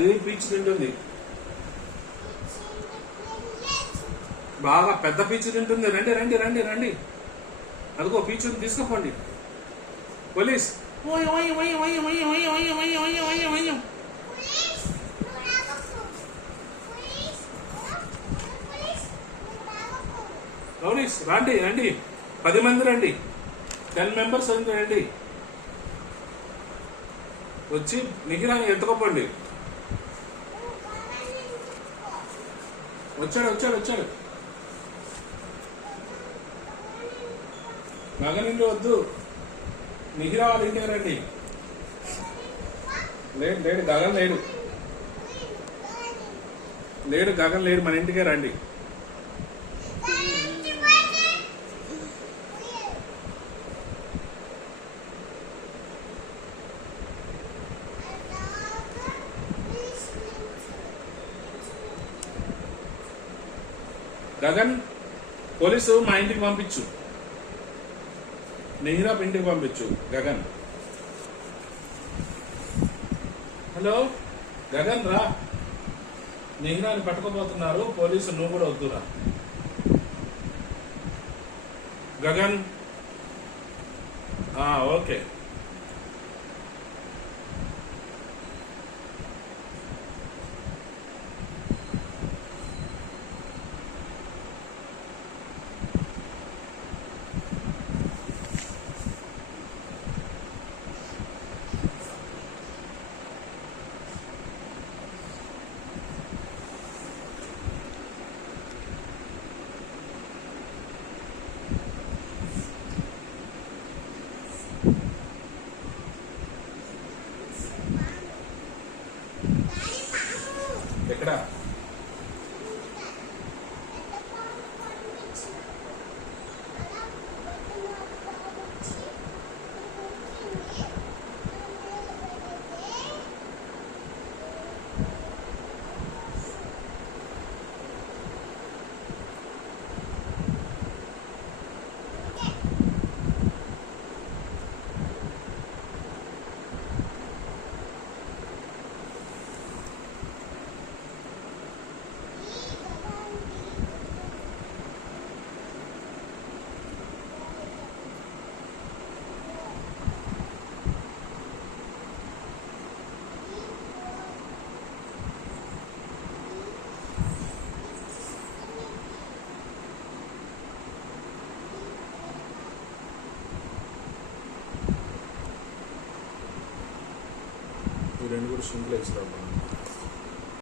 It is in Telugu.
అది పీచు తింటుంది, బాగా పెద్ద పీచు తింటుంది. రండి రండి రండి రండి, అదిగో పీచు తీసుకుపోండి. పోలీస్ పోలీస్ రండి రండి, 10 మంది రండి, 10 మెంబర్స్ రండి, వచ్చి నిఖిలాన్ని ఎత్తుకోపోండి. వచ్చాడు వచ్చాడు వచ్చాడు. గగన్ ఇంటి వద్దు, నిఖిల వాళ్ళ ఇంటికి రండి. లేడు లేడు, గగన్ లేడు, లేడు గగన్ లేడు, మన ఇంటికే రండి. గగన్, పోలీసు మా ఇంటికి పంపించు, నిహిరా ఇంటికి పంపించు. గగన్, హలో గగన్ రా, నిహిరాని పట్టుకోబోతున్నారు పోలీసు, నువ్వు కూడా వద్దురా. గగన్ ఓకే. ఎక్కడ? ఈ రెండు కూడా సింపుల్ వేస్తాం.